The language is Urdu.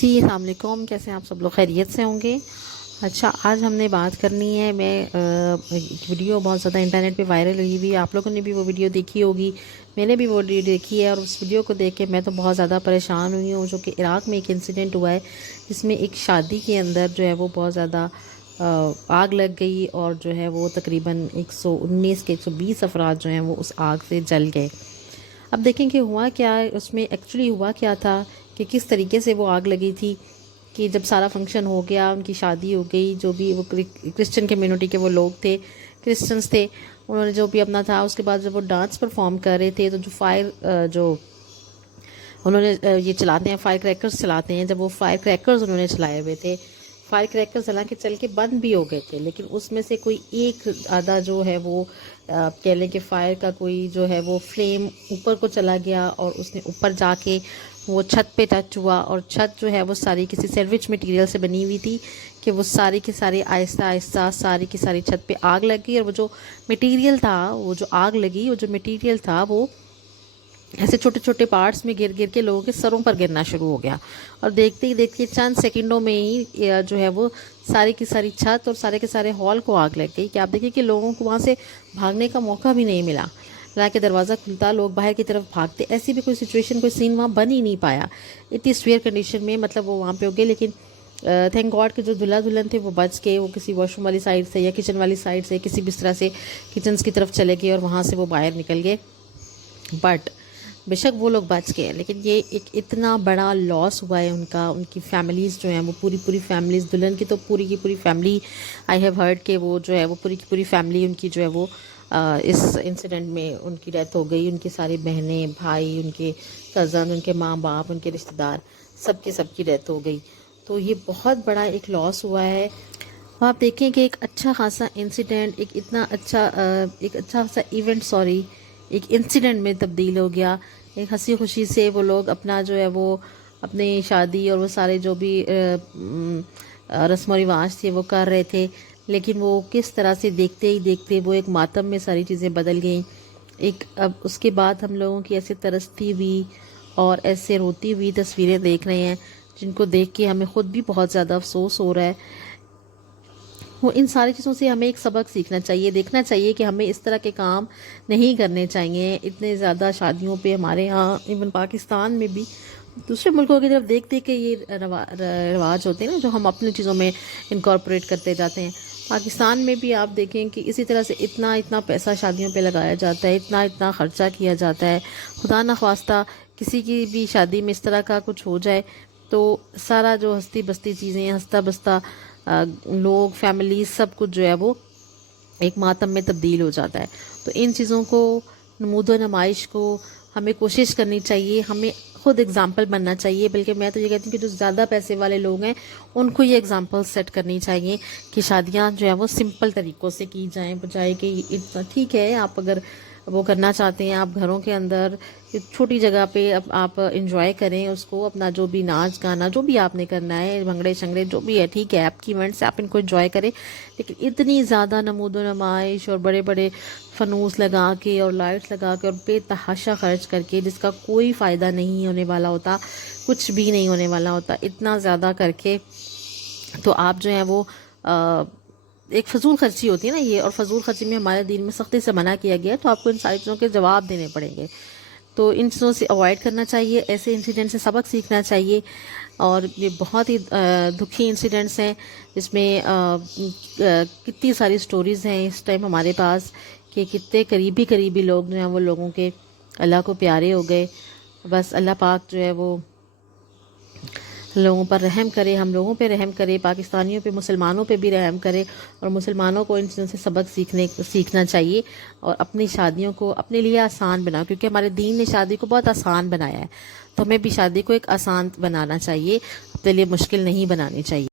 جی السلام علیکم، کیسے ہیں آپ سب لوگ؟ خیریت سے ہوں گے؟ اچھا، آج ہم نے بات کرنی ہے، ایک ویڈیو بہت زیادہ انٹرنیٹ پہ وائرل ہوئی ہوئی، آپ لوگوں نے بھی وہ ویڈیو دیکھی ہوگی، میں نے بھی وہ ویڈیو دیکھی ہے، اور اس ویڈیو کو دیکھ کے میں تو بہت زیادہ پریشان ہوئی ہوں، جو کہ عراق میں ایک انسیڈنٹ ہوا ہے جس میں ایک شادی کے اندر جو ہے وہ بہت زیادہ آگ لگ گئی، اور جو ہے وہ تقریباً 119 کے 120 افراد جو ہیں وہ اس آگ سے جل گئے۔ اب دیکھیں کہ ہوا کیا، اس میں ایکچولی ہوا کیا تھا، کہ کس طریقے سے وہ آگ لگی تھی۔ کہ جب سارا فنکشن ہو گیا، ان کی شادی ہو گئی، جو بھی وہ کرسچن کمیونٹی کے وہ لوگ تھے، کرسچنس تھے، انہوں نے جو بھی اپنا تھا، اس کے بعد جب وہ ڈانس پرفارم کر رہے تھے تو جو جو انہوں نے یہ چلاتے ہیں، فائر کریکرز چلاتے ہیں، جب وہ فائر کریکرز انہوں نے چلائے ہوئے تھے، فائر کریکرز حالانکہ چل کے بند بھی ہو گئے تھے، لیکن اس میں سے کوئی ایک آدھا جو ہے وہ کہہ لیں کہ فائر کا کوئی جو ہے وہ فلیم اوپر کو چلا گیا، اور اس نے اوپر جا کے وہ چھت پہ ٹچ ہوا، اور چھت جو ہے وہ ساری کسی سیلویج مٹیریل سے بنی ہوئی تھی، کہ وہ ساری کی ساری آہستہ آہستہ ساری کی ساری چھت پہ آگ لگ گئی، اور وہ جو مٹیریل تھا، وہ جو آگ لگی، وہ جو مٹیریل تھا وہ ایسے چھوٹے چھوٹے پارٹس میں گر گر کے لوگوں کے سروں پر گرنا شروع ہو گیا، اور دیکھتے ہی دیکھتے چند سیکنڈوں میں ہی جو ہے وہ ساری کی ساری چھت اور سارے کے سارے ہال کو آگ لگ گئی، کہ آپ دیکھیں کہ لوگوں کو وہاں سے بھاگنے کا موقع بھی نہیں ملا، حالانکہ دروازہ کھلتا لوگ باہر کی طرف بھاگتے، ایسی بھی کوئی سچویشن، کوئی سین وہاں بن ہی نہیں پایا، اتنی سویئر کنڈیشن میں، مطلب وہ وہاں پہ ہو گئے، لیکن تھینک گاڈ کہ جو دلہا دلہن تھے وہ بچ کے، وہ کسی واش روم والی سائڈ سے یا کچن والی سائڈ سے کسی بھی طرح سے کچنز کی طرف چلے گئے اور وہاں سے وہ باہر نکل گئے، بٹ بے شک وہ لوگ بچ گئے، لیکن یہ ایک اتنا بڑا لاس ہوا ہے ان کا، ان کی فیملیز جو ہیں وہ پوری فیملیز، دلہن کی تو پوری کی پوری فیملی، آئی ہیو ہرڈ کہ وہ جو ہے وہ پوری کی پوری فیملی ان کی جو ہے وہ اس انسیڈنٹ میں ان کی ڈیتھ ہو گئی، ان کی ساری بہنیں، بھائی، ان کے کزن، ان کے ماں باپ، ان کے رشتہ دار، سب کی ڈیتھ ہو گئی، تو یہ بہت بڑا ایک لاس ہوا ہے۔ آپ دیکھیں کہ ایک اچھا خاصا انسیڈنٹ، ایک اچھا خاصا ایونٹ، ایک انسیڈنٹ میں تبدیل ہو گیا، ایک ہنسی خوشی سے وہ لوگ اپنا جو ہے وہ اپنی شادی اور وہ سارے جو بھی رسم و رواج تھے وہ کر رہے تھے، لیکن وہ کس طرح سے دیکھتے ہی دیکھتے وہ ایک ماتم میں ساری چیزیں بدل گئیں۔ اب اس کے بعد ہم لوگوں کی ایسے ترستی ہوئی اور ایسے روتی ہوئی تصویریں دیکھ رہے ہیں، جن کو دیکھ کے ہمیں خود بھی بہت زیادہ افسوس ہو رہا ہے۔ وہ ان ساری چیزوں سے ہمیں ایک سبق سیکھنا چاہیے، دیکھنا چاہیے کہ ہمیں اس طرح کے کام نہیں کرنے چاہیے، اتنے زیادہ شادیوں پہ ہمارے ہاں، ایون پاکستان میں بھی، دوسرے ملکوں کی طرف دیکھ دیکھ کے یہ رواج ہوتے ہیں نا، جو ہم اپنی چیزوں میں انکارپوریٹ کرتے جاتے ہیں۔ پاکستان میں بھی آپ دیکھیں کہ اسی طرح سے اتنا پیسہ شادیوں پہ لگایا جاتا ہے، اتنا خرچہ کیا جاتا ہے، خدا نخواستہ کسی کی بھی شادی میں اس طرح کا کچھ ہو جائے تو سارا جو ہستی بستی چیزیں، ہستا بستا لوگ، فیملیز، سب کچھ جو ہے وہ ایک ماتم میں تبدیل ہو جاتا ہے۔ تو ان چیزوں کو، نمود و نمائش کو ہمیں کوشش کرنی چاہیے، ہمیں خود اگزامپل بننا چاہیے، بلکہ میں تو یہ کہتی ہوں کہ جو زیادہ پیسے والے لوگ ہیں ان کو یہ اگزامپل سیٹ کرنی چاہیے کہ شادیاں جو ہیں وہ سمپل طریقوں سے کی جائیں، بجائے کہ اتنا ٹھیک ہے آپ اگر وہ کرنا چاہتے ہیں، آپ گھروں کے اندر چھوٹی جگہ پہ آپ انجوائے کریں اس کو، اپنا جو بھی ناچ گانا جو بھی آپ نے کرنا ہے، بھنگڑے شنگڑے جو بھی ہے، ٹھیک ہے، آپ کی ایونٹ سے آپ ان کو انجوائے کریں، لیکن اتنی زیادہ نمود و نمائش اور بڑے بڑے فنوس لگا کے اور لائٹس لگا کے اور بے تحاشا خرچ کر کے، جس کا کوئی فائدہ نہیں ہونے والا ہوتا، کچھ بھی نہیں ہونے والا ہوتا، اتنا زیادہ کر کے تو آپ جو ہیں وہ ایک فضول خرچی ہوتی ہے نا یہ، اور فضول خرچی میں ہمارے دین میں سختی سے منع کیا گیا ہے، تو آپ کو ان ساری چیزوں کے جواب دینے پڑیں گے، تو ان چیزوں سے اوائڈ کرنا چاہیے، ایسے انسیڈنٹ سے سبق سیکھنا چاہیے۔ اور یہ بہت ہی دکھی انسیڈنٹس ہیں، جس میں کتنی ساری سٹوریز ہیں اس ٹائم ہمارے پاس، کہ کتنے قریبی لوگ جو ہیں وہ لوگوں کے اللہ کو پیارے ہو گئے۔ بس اللہ پاک جو ہے وہ لوگوں پر رحم کرے، ہم لوگوں پہ رحم کرے، پاکستانیوں پہ، مسلمانوں پہ بھی رحم کرے، اور مسلمانوں کو ان چیزوں سے سبق سیکھنا چاہیے، اور اپنی شادیوں کو اپنے لیے آسان بناؤ، کیونکہ ہمارے دین نے شادی کو بہت آسان بنایا ہے، تو ہمیں بھی شادی کو ایک آسان بنانا چاہیے، اپنے لیے مشکل نہیں بنانی چاہیے۔